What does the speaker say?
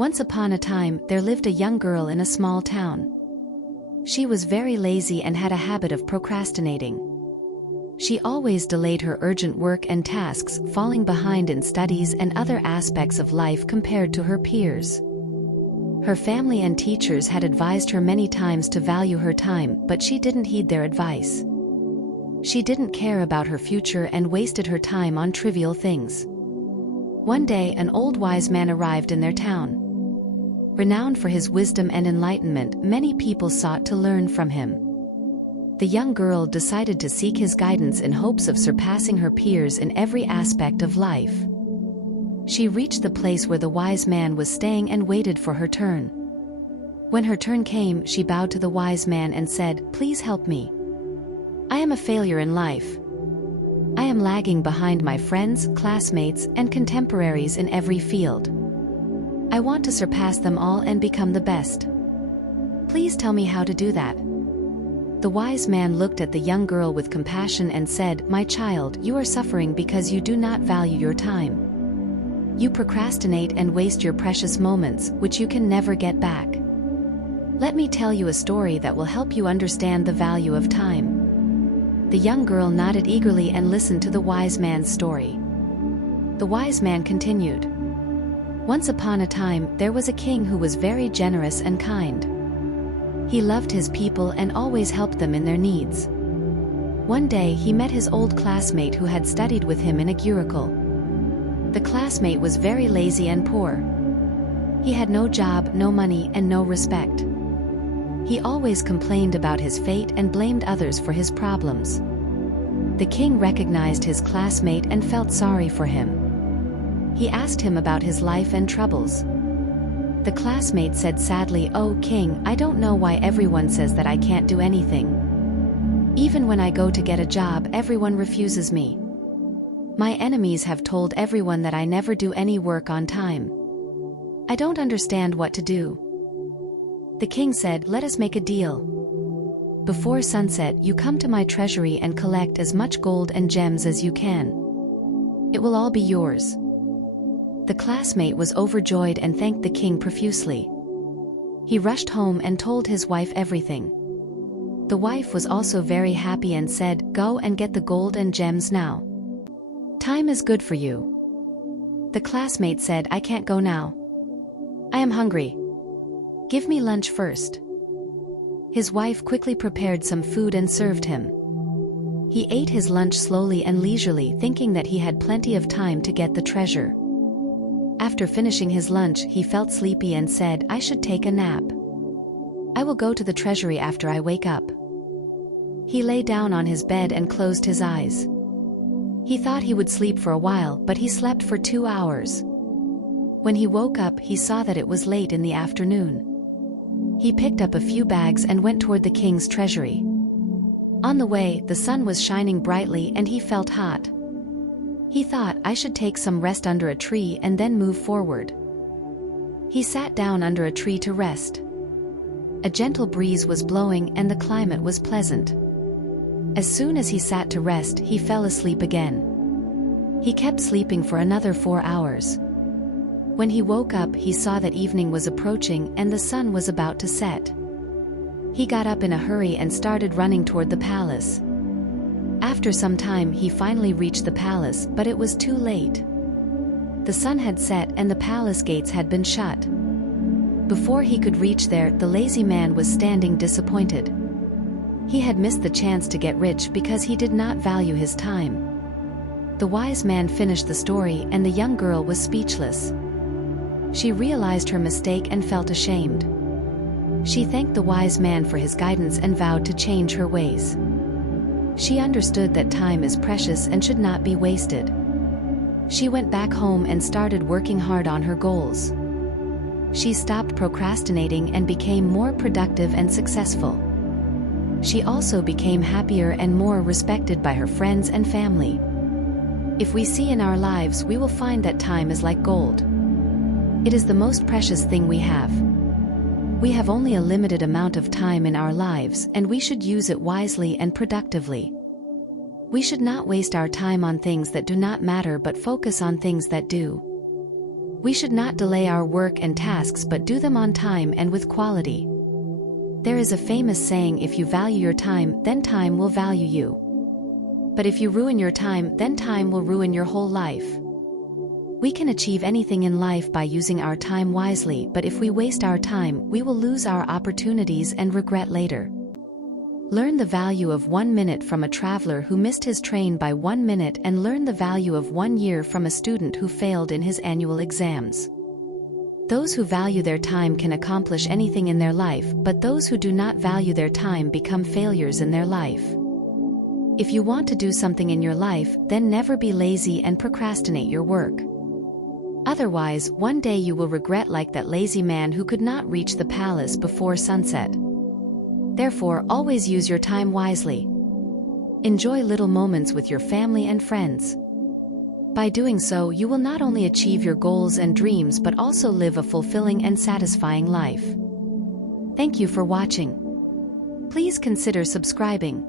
Once upon a time, there lived a young girl in a small town. She was very lazy and had a habit of procrastinating. She always delayed her urgent work and tasks, falling behind in studies and other aspects of life compared to her peers. Her family and teachers had advised her many times to value her time, but she didn't heed their advice. She didn't care about her future and wasted her time on trivial things. One day, an old wise man arrived in their town. Renowned for his wisdom and enlightenment, many people sought to learn from him. The young girl decided to seek his guidance in hopes of surpassing her peers in every aspect of life. She reached the place where the wise man was staying and waited for her turn. When her turn came, she bowed to the wise man and said, "Please help me. I am a failure in life. I am lagging behind my friends, classmates, and contemporaries in every field. I want to surpass them all and become the best. Please tell me how to do that." The wise man looked at the young girl with compassion and said, "My child, you are suffering because you do not value your time. You procrastinate and waste your precious moments, which you can never get back. Let me tell you a story that will help you understand the value of time." The young girl nodded eagerly and listened to the wise man's story. The wise man continued. Once upon a time, there was a king who was very generous and kind. He loved his people and always helped them in their needs. One day he met his old classmate who had studied with him in a gurukul. The classmate was very lazy and poor. He had no job, no money, and no respect. He always complained about his fate and blamed others for his problems. The king recognized his classmate and felt sorry for him. He asked him about his life and troubles. The classmate said sadly, "Oh, king, I don't know why everyone says that I can't do anything. Even when I go to get a job, everyone refuses me. My enemies have told everyone that I never do any work on time. I don't understand what to do." The king said, "Let us make a deal. Before sunset, you come to my treasury and collect as much gold and gems as you can. It will all be yours." The classmate was overjoyed and thanked the king profusely. He rushed home and told his wife everything. The wife was also very happy and said, "Go and get the gold and gems now. Time is good for you." The classmate said, "I can't go now. I am hungry. Give me lunch first." His wife quickly prepared some food and served him. He ate his lunch slowly and leisurely, thinking that he had plenty of time to get the treasure. After finishing his lunch, he felt sleepy and said, "I should take a nap. I will go to the treasury after I wake up." He lay down on his bed and closed his eyes. He thought he would sleep for a while, but he slept for 2 hours. When he woke up, he saw that it was late in the afternoon. He picked up a few bags and went toward the king's treasury. On the way, the sun was shining brightly and he felt hot. He thought, "I should take some rest under a tree and then move forward." He sat down under a tree to rest. A gentle breeze was blowing and the climate was pleasant. As soon as he sat to rest, he fell asleep again. He kept sleeping for another 4 hours. When he woke up, he saw that evening was approaching and the sun was about to set. He got up in a hurry and started running toward the palace. After some time, he finally reached the palace, but it was too late. The sun had set and the palace gates had been shut. Before he could reach there, the lazy man was standing disappointed. He had missed the chance to get rich because he did not value his time. The wise man finished the story and the young girl was speechless. She realized her mistake and felt ashamed. She thanked the wise man for his guidance and vowed to change her ways. She understood that time is precious and should not be wasted. She went back home and started working hard on her goals. She stopped procrastinating and became more productive and successful. She also became happier and more respected by her friends and family. If we see in our lives, we will find that time is like gold. It is the most precious thing we have. We have only a limited amount of time in our lives, and we should use it wisely and productively. We should not waste our time on things that do not matter but focus on things that do. We should not delay our work and tasks but do them on time and with quality. There is a famous saying, if you value your time, then time will value you. But if you ruin your time, then time will ruin your whole life. We can achieve anything in life by using our time wisely, but if we waste our time, we will lose our opportunities and regret later. Learn the value of 1 minute from a traveler who missed his train by 1 minute, and learn the value of 1 year from a student who failed in his annual exams. Those who value their time can accomplish anything in their life, but those who do not value their time become failures in their life. If you want to do something in your life, then never be lazy and procrastinate your work. Otherwise, one day you will regret like that lazy man who could not reach the palace before sunset. Therefore, always use your time wisely. Enjoy little moments with your family and friends. By doing so, you will not only achieve your goals and dreams but also live a fulfilling and satisfying life. Thank you for watching. Please consider subscribing.